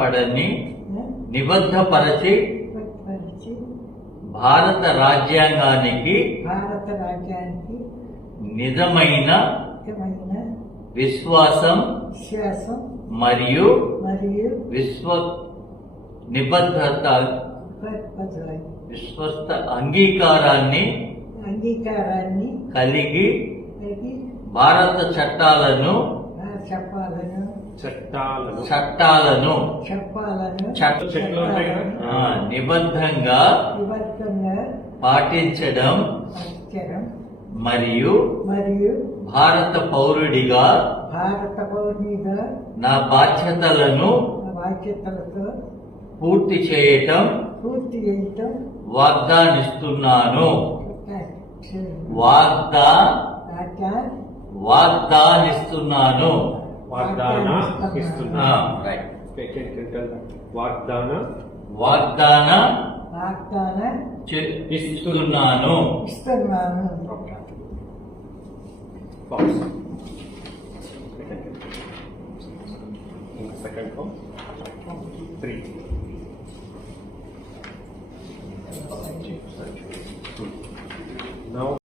పడని నిబద్ధపరచి భారత రాజ్యాంగానికి నిజమైన విశ్వాసం మరియు విశ్వస్త అంగీకారాన్ని కలిగి భారత చట్టాలను నిబద్ధంగా పాటించడం మరియు భారత పౌరుడిగా నా బాధ్యతలను పూర్తి చేయటం వాగ్దానిస్తున్నాను. వాగ్దానిస్తున్నాను. ఇస్తున్నాను. Second call. 3. Now